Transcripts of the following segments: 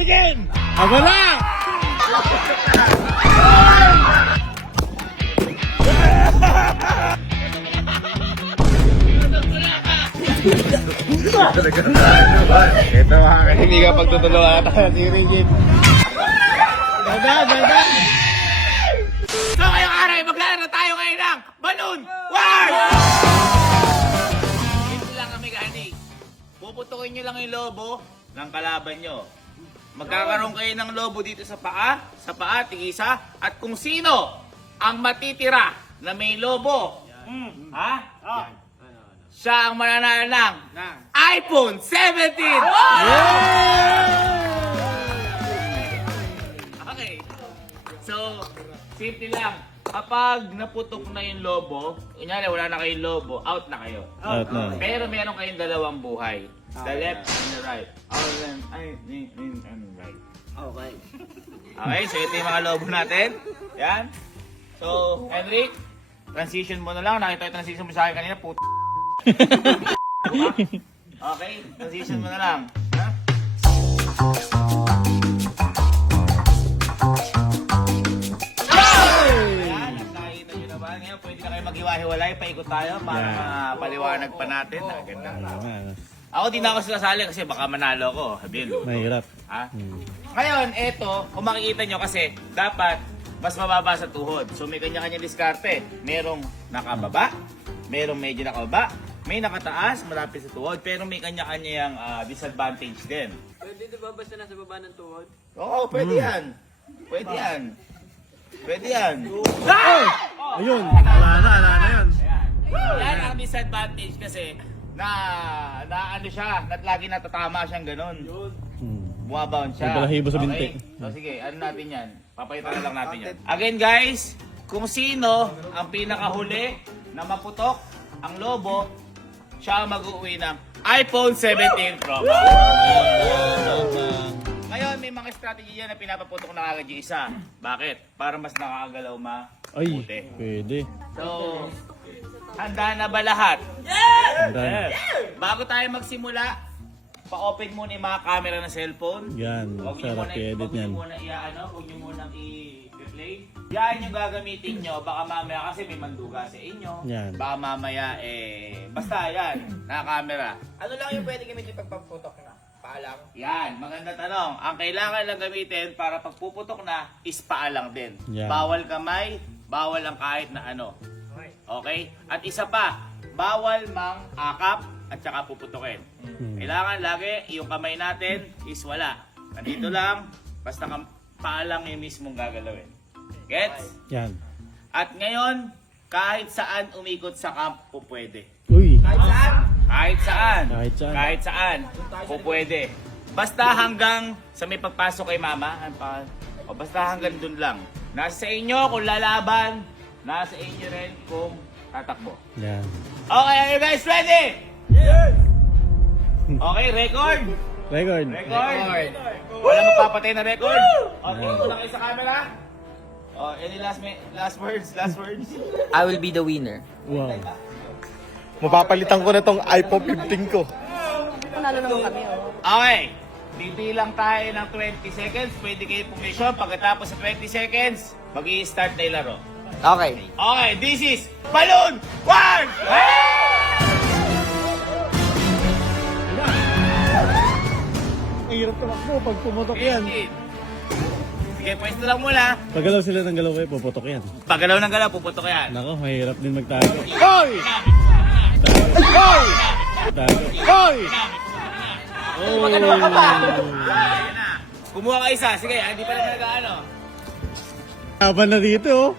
begin! Abala! Ito mga kaibigan, pagtutulungan natin si Regine. Ganda! So ngayong araw, maglalaro tayo ngayon ng Balloon War! Ito lang ang mechanic. Puputukin nyo lang yung lobo ng kalaban nyo. Magkakaroon kayo ng lobo dito sa paa, tigisa, at kung sino ang matitira na may lobo, siya ang mananalo ng iPhone 17! Okay. So, simple lang. Kapag naputok na yung lobo, kunyari wala na kayong lobo, out na kayo. Out na. Pero meron kayong dalawang buhay. The left and the right. And right. Okay. Okay, so ito yung mga lobo natin. Yan. So, Henrik, transition mo na lang. Nakita yung transition mo sa akin kanina, puto. Okay, transition mo na lang. Ha? Ayan, nakita nyo naman. Ngayon, pwede na kayo maghiwa-hiwalay. Paikot tayo para mapaliwanag pa natin. Ganda. Ako di na ako sasali kasi baka manalo ko. Sabihin. Mahirap. Ha? Ngayon, eto, kung makikita nyo kasi, dapat mas mababa sa tuhod. So may kanya-kanya diskarte. Merong nakababa, merong medyo nakababa, may nakataas, malapit sa tuhod, pero may kanya-kanya yung disadvantage din. Pwede ba basta nasa baba ng tuhod? Oo, pwede yan. Pwede yan. Pwede yan. Ayun, wala na yan. Yan ang disadvantage kasi na ano siya, lagi natatama siyang ganun. Bumabound siya. May balahibo sa binti. Okay. So sige, ano natin yan? Papalitan na lang natin yan. Again guys, kung sino ang pinakahuli na maputok ang lobo, siya ang mag-uwi ng iPhone 17 Pro Max. Ngayon, may mga strategy yan na pinapaputok na agad yung isa. Bakit? Para mas nakakagalaw Ay, mabuti. pwede. So, handa na ba lahat? Handa. Bago tayo magsimula, pa-open muna yung mga camera ng cellphone. Yan, sarap i-edit yan. Huwag nyo munang i-play. Yan yung gagamitin nyo, baka mamaya kasi may manduga sa inyo. Yan. Baka mamaya basta yan, naka-camera. Ano lang yung pwede gamitin pagpaputok na? Paalang? Yan, maganda tanong. Ang kailangan lang gamitin para pagpuputok na is paalang din. Yan. Bawal kamay, bawal ang kahit na ano. Okay? At isa pa, bawal mang akap at saka puputukin. Kailangan lagi yung kamay natin is wala. Nandito lang, basta paalang yung mismong gagalawin. Gets? Yan. At ngayon, kahit saan umikot sa camp, pupwede. Uy. Kahit saan. Kahit saan. Kahit saan. Pupwede. Basta hanggang sa may pagpasok kay mama. O basta hanggang dun lang. Nasa sa inyo kung lalaban. Nasa inyo rin kung tatakbo. Yan. Okay, are you guys ready? Yes! Okay, record. Record. Record. Wala magpapatay na record. Okay, muna kayo sa camera. Oh, any last words? Last words? I will be the winner. Wow. Mapapalitan ko na tong iPhone 15 ko. Panalo naman kami, oh. Okay. Bibilang tayo ng 20 seconds. Pwede kayo pumisyon. Pagkatapos sa 20 seconds, mag-i-start na yung laro. Okay. Okay, this is Balloon War! Ang hirap tumakbo pag pumutok yan. 15. Sige, pwesto lang muna. Pagalaw sila ng galaw kayo, puputok yan. Pagalaw ng galaw, puputok yan. Nako, mahirap din magtago. Hoy! Hoy! Tago. Hoy! Oh! Ayan na. Kumuha ka isa. Sige, hindi pa rin nag-ano. Laban na dito, oh.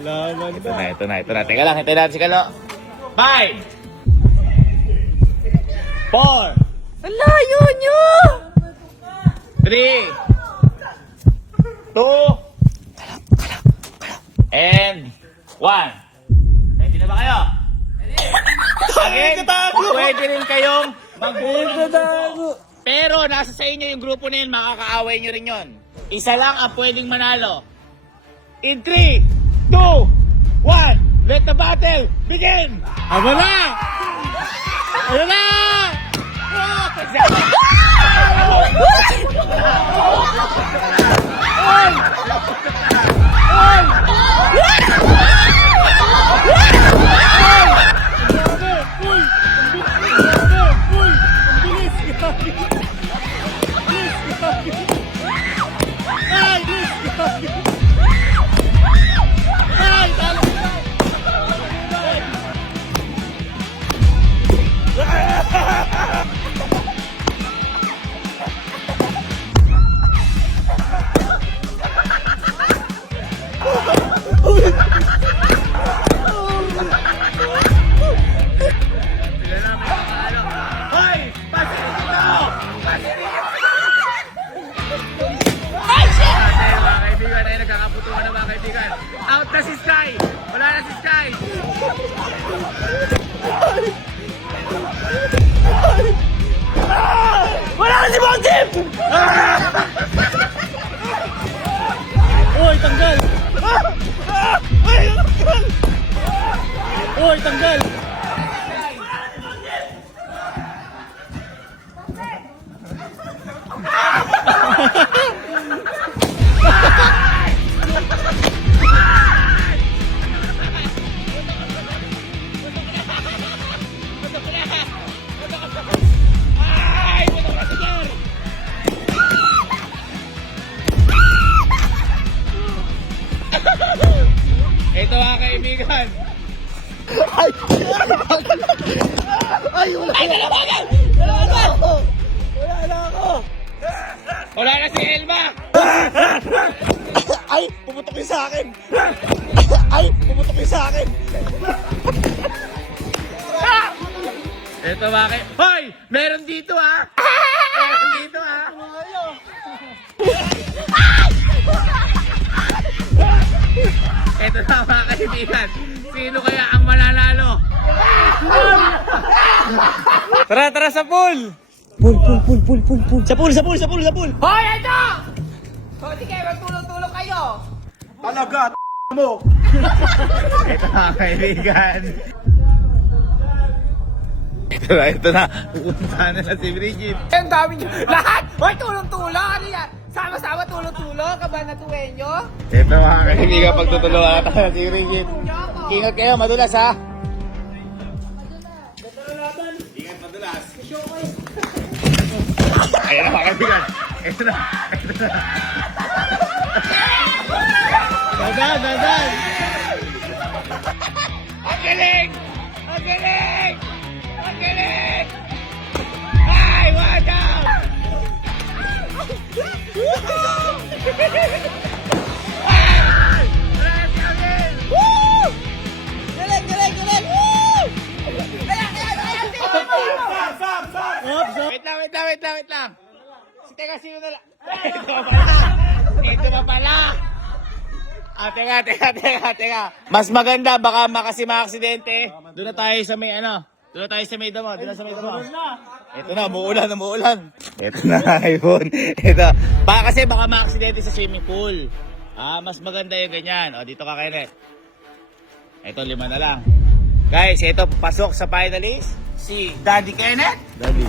Laban na. Ito na. Teka lang, hintayin natin si Kalo. 5 4 Ang layo nyo! 3 2 and 1. Ready na ba kayo? Again, pwede rin kayong mag-tago. Pero nasa sa inyo yung grupo na yun, makakaaway nyo rin yun. Isa lang ang pwedeng manalo. In 3, 2, 1, let the battle begin! Aba na! Ayan na! na si Sky! Wala na si Sky! Wala na si Bongchip! Uy, tanggal! Uy, tanggal! Ito mga kaibigan. Wala na si Elma! Ay, pumutok yung sa akin. Ay, pumutok yung sa akin. Ito mga Hoy! Meron dito ah! Meron dito ah! Ito na mga kaibigan. Sino kaya ang mananalo? Tara, tara sa pool! Sa pool! Hoy, ito! O, sige, magtulong-tulong kayo. Talaga, mo. Ito mga kaibigan. Ito na. Pupuntahan na si Bridget. Ang dami nyo. Lahat! Hoy, tulong-tulong! Ano yan? Sama-sama tulong-tulong? Kabanatuenyo? Ito mga kaibigan, pagtutulungan tayo si Bridget. Ingat kayo, madulas ha. Ingat madulas. Ayan na mga kaibigan. Ito na. Dadan, dadan! Ang galing! Ang galing! Ang galing! Ay, one down! Ay! Let's go in! Woo! Galing, galing, galing! Woo! Ayan! Wait lang. Teka, sino na lang? Ito pa pala. Teka. Mas maganda, baka makaksidente. Doon na tayo sa may Doon na tayo sa may damo. Ito na, umuulan. Ito na, iPhone. Ito. Kasi baka makaksidente sa swimming pool. Mas maganda yung ganyan. O, dito ka, Kenneth. Ito, 5 na lang. Guys, ito, pasok sa finalist. Si Daddy Kenneth. Daddy.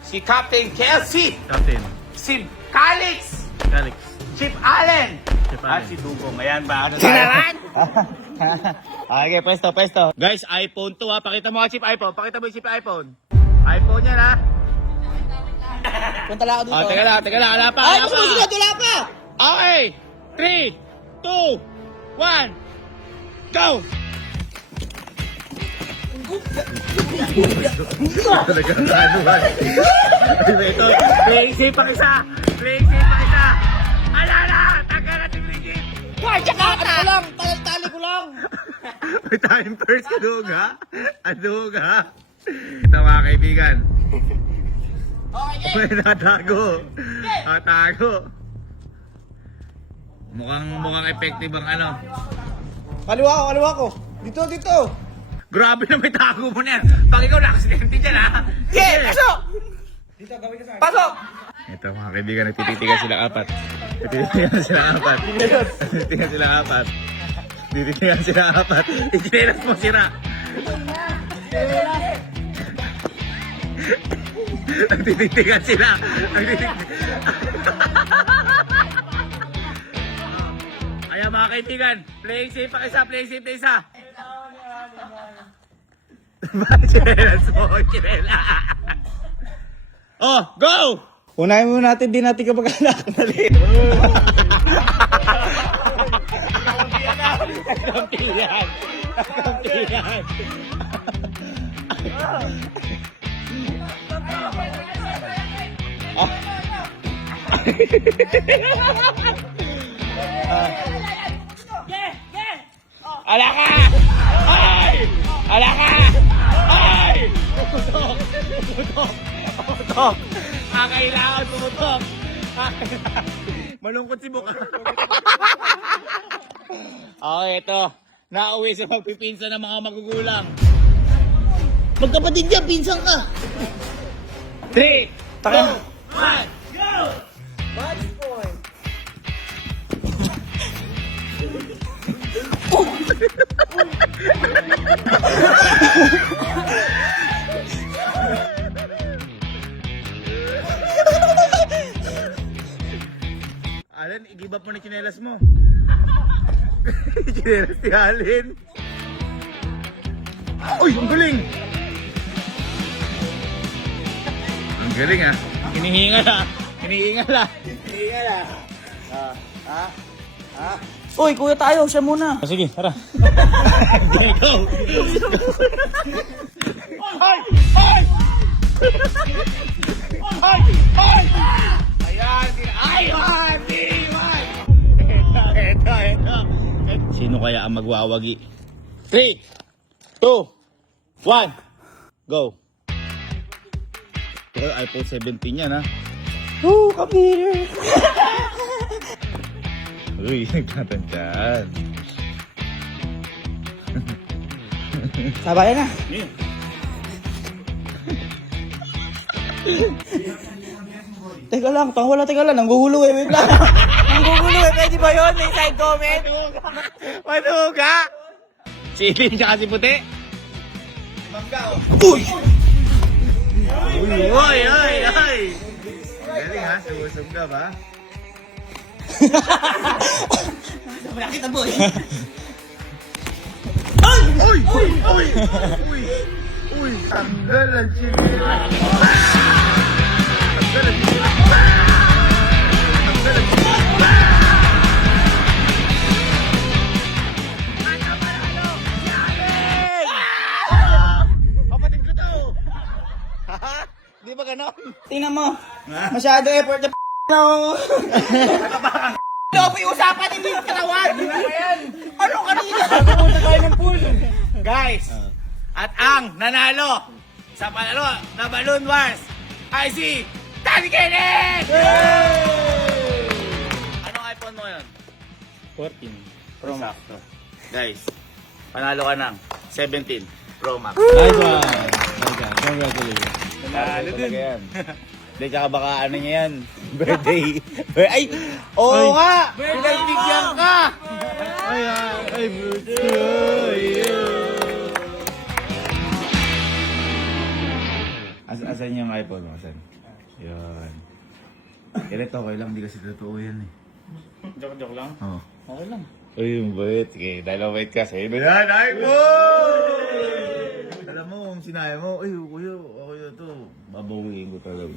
Si Captain Kelsey. Captain. Si Calix. Alex. Chip Allen. Chip Allen. Si Dugong. Ayan ba? Sinaran? Okay, pwesto. Guys, iPhone to ha. Pakita mo ang chip iPhone. Pakita mo yung chip iPhone. iPhone yan ha. Punta lang ako dito. Teka lang. Wala pa. Ay, sumusunod, wala pa! Okay. 3, 2, 1. Go! Talagang kanuhan. Ito, playing safe pa isa. Alala! Taga na si Bridget! Hoy, tsaka ano ko lang, tali ko lang. May time first, adug ha? Ito mga kaibigan. Okay, May natago. Mukhang effective ang Kaliwa ko. Dito. Grabe na may tago mo na yan. Pag ikaw nakasidente dyan ha. okay, pasok! Pasok! Ito mga kaibigan, nagtititigan sila apat. Ikinelas mo sira. Nagtititigan sila. Ayan mga kaibigan, playing safe pa isa. Chinelas mo, chinelas. Oh, go! Unahin muna natin, di natin kapag-anak. Dali. Kampiyan. Alaka! Ay! Pumutok! Kailangan pumutok! Malungkot si Buka. Okay, ito. Nauwi sa pagpipinsan ng mga magugulang. Magkapatid yan, pinsan ka. 3, 2, 1, go! Match point. Alan, i-give up mo na chinelas mo. Chinelas ni Alin. Uy, ang galing! Ang galing ah. Hinihingal ah. Hinihingal ah. Hinihingal ah. Uy, kuya tayo, siya muna. Sige, tara. Go! Ay! Ay! Ay! Ay! Ayan! Ay! Ay! Ito. Sino kaya ang magwawagi? 3, 2, 1, go! Ito iPhone 17 yan ha. Oh, kapir. Uy, nagtatandaan. Sabay na. Teka lang, teka lang, nanggugulo eh, wait lang. Nanggugulo eh, pwede ba yun? May side comment? Manuga! Chili tsaka si puti. Uy! Uy! Galing ha, sumusog ka ba? Malaki na boy. Uy! Tanggal ang chili. Tanggal ang chili. Tanggal ang chili. Kapatid ko to. Di ba ganon? Tingnan mo. Masyado effort na no. Lobo yung usapan, hindi yung katawan. Ano kanina? Pumunta tayo ng pool. Guys, at ang nanalo sa panalo na Balloon Wars ay si Tani Kenneth! Anong iPhone mo ngayon? 14. Pro Max. Guys, panalo ka ng 17 Pro Max. Nice one. Congratulations. Panalo talaga yan. Hindi, tsaka baka ano niya yan, birthday. Ay! Oo nga! Birthday bigyan ka! Ay, birthday. Asan yung iPhone mo? Asan? Yun. Ganito, okay lang. Hindi kasi totoo yan eh. Joke lang. Oo. Okay lang. Uy, yung bait. Sige, dahil mabait ka. Sa'yo na yan, iPhone! Alam mo, kung sinabi mo, ay, kuya, to. Babawiin ko talaga.